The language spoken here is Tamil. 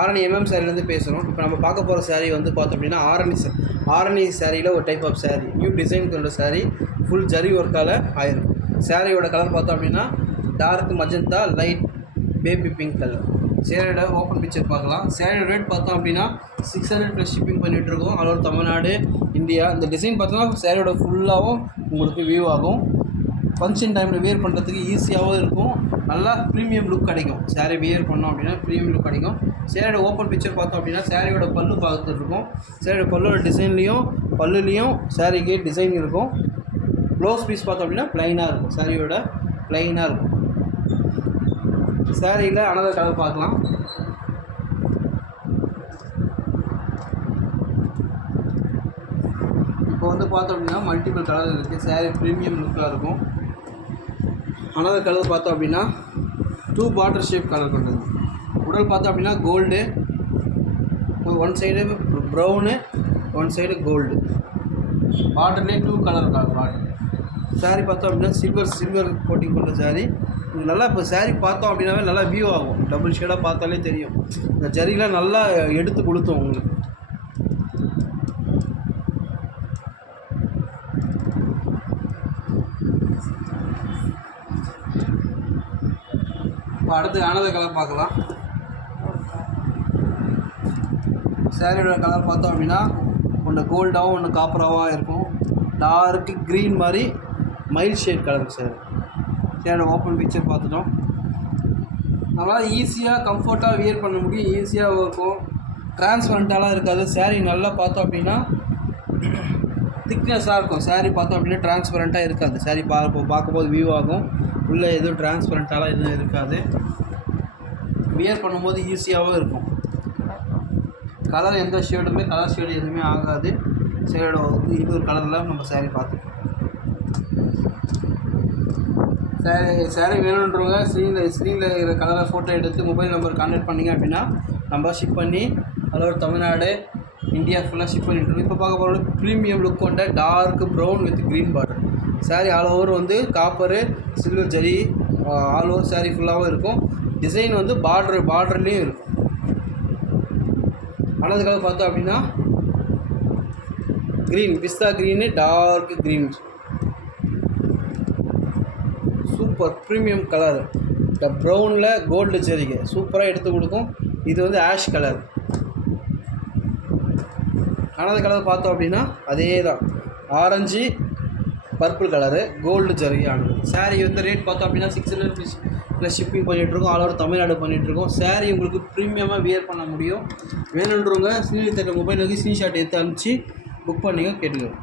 ஆரணி சாரிலேருந்து பேசுகிறோம். இப்போ நம்ம பார்க்க போகிற சாரீ வந்து பார்த்தோம் அப்படின்னா ஆரணி சாரியில் ஒரு type of saree, new design கொண்ட சாரீ, ஃபுல் ஜரி ஒர்க்கால் ஆயிரும். சாரியோட கலர் பார்த்தோம் அப்படின்னா dark magenta, light baby pink colour. சேரியோட ஓப்பன் பிக்சர் பார்க்கலாம். சேரியோட ரேட் பார்த்தோம் அப்படின்னா 600 ப்ளஸ் ஷிப்பிங் பண்ணிகிட்ருக்கோம். All over Tamil Nadu, India. இந்த டிசைன் பார்த்தோன்னா சேரியோட ஃபுல்லாகவும் உங்களுக்கு வியூ ஆகும். ஃபங்க்ஷன் டைமில் வியர் பண்ணுறதுக்கு ஈஸியாகவும் இருக்கும். நல்லா ப்ரீமியம் லுக் கிடைக்கும். சாரீ வியர் பண்ணோம் அப்படின்னா ப்ரீமியம் லுக் கிடைக்கும். சேரியோட ஓப்பன் பிக்சர் பார்த்தோம் அப்படின்னா சாரியோட பல்லு பார்த்துருக்கும். சாரியோட பல்லோட டிசைன்லேயும் பல்லுலேயும் சாரிக்கு டிசைன் இருக்கும். ப்ளவுஸ் பீஸ் பார்த்தோம் அப்படின்னா ப்ளைனாக இருக்கும். சாரியோட ப்ளைனாக இருக்கும். சாரியில் அனதர் கலர் பார்க்கலாம். இப்போ வந்து பார்த்தோம் அப்படின்னா மல்டிபிள் கலர் இருக்குது. சாரீ ப்ரீமியம் லுக்காக இருக்கும். அனதர் கலர் பார்த்தோம் அப்படின்னா 2 பார்டர் ஷேப் கலர் கொண்டது. உடல் பார்த்தோம் அப்படின்னா gold, one side brown, one side gold. பார்டர்லேயே 2 கலர் பார்டர். சாரீ பார்த்தோம் அப்படின்னா சில்வர் கோட்டிங் கொண்ட சாரீ. நல்லா இப்போ சாரீ பார்த்தோம் அப்படின்னாவே நல்லா வியூ ஆகும். டபுள் ஷேடாக பார்த்தாலே தெரியும். இந்த ஜரிலாம் நல்லா எடுத்து கொடுத்தோம் உங்களுக்கு. இப்போ அடுத்து அனதர் கலர் பார்க்கலாம். சாரியோட கலர் பார்த்தோம் அப்படின்னா ஒன்று கோல்டாகவும் ஒன்று காப்பராகவும் இருக்கும். டார்க்கு க்ரீன் மாதிரி மைல்ட் ஷேட் கலர் சார். சாரியோட ஓப்பன் பிக்சர் பார்த்துட்டோம். நம்மளால் ஈஸியாக கம்ஃபர்ட்டாக வியர் பண்ண முடியும். ஈஸியாக இருக்கும். டிரான்ஸ்பரண்ட்டாலாம் இருக்காது. சாரீ நல்லா பார்த்தோம் அப்படின்னா திக்னஸாக இருக்கும். சாரீ பார்த்தோம் அப்படின்னா டிரான்ஸ்பரண்ட்டாக இருக்காது. சாரீ பார்க்கும்போது வியூ ஆகும். உள்ளே எதுவும் டிரான்ஸ்பரண்ட்டாலாம் எதுவும் இருக்காது. வியர் பண்ணும்போது ஈஸியாகவும் இருக்கும். கலர் எந்த ஷேடுமே கலர் ஷேடு எதுவுமே ஆகாது. ஷேடோ இது ஒரு கலரில் நம்ம சாரீ பார்த்துக்கோம். சாரீ வேணுன்றவங்க ஸ்க்ரீனில் இருக்கிற கலரை ஃபோட்டோ எடுத்து மொபைல் நம்பர் கான்டாக்ட் பண்ணிங்க அப்படின்னா நம்ம ஷிப் பண்ணி அதில் தமிழ்நாடு, இந்தியா ஃபுல்லாக ஷிப் பண்ணிட்டுருக்கோம். இப்போ பார்க்க போகிற ப்ரீமியம் லுக் கொண்ட dark brown with green border sari. All over வந்து copper, silver zari all over sari ஃபுல்லாகவும் இருக்கும். டிசைன் வந்து பார்டர்லேயும் இருக்கும். அனது கலர் பார்த்தோம் அப்படின்னா green, pista green, dark green, super premium colour. இந்த ப்ரௌனில் கோல்டு ஜரிகை சூப்பராக எடுத்து கொடுக்கும். இது வந்து ஆஷ் கலர். அனது கலர் பார்த்தோம் அப்படின்னா அதே தான், ஆரஞ்சு பர்பிள் கலரு, கோல்டு ஜரிகை ஆனது. சாரீ வந்து ரேட் பார்த்தோம் அப்படின்னா 600 ப்ளஸ் ஷிப்பிங் பண்ணிகிட்ருக்கோம். ஆல் ஓவர் தமிழ்நாடு பண்ணிகிட்ருக்கோம். சாரீ உங்களுக்கு ப்ரீமியமாக வியர் பண்ண முடியும். வேணுன்றவங்க ஸ்க்ரீனில் தர மொபைல் வந்து ஸ்க்ரீன்ஷாட் எடுத்து அனுப்பிச்சு புக் பண்ணிங்க கேட்டுக்கோங்க.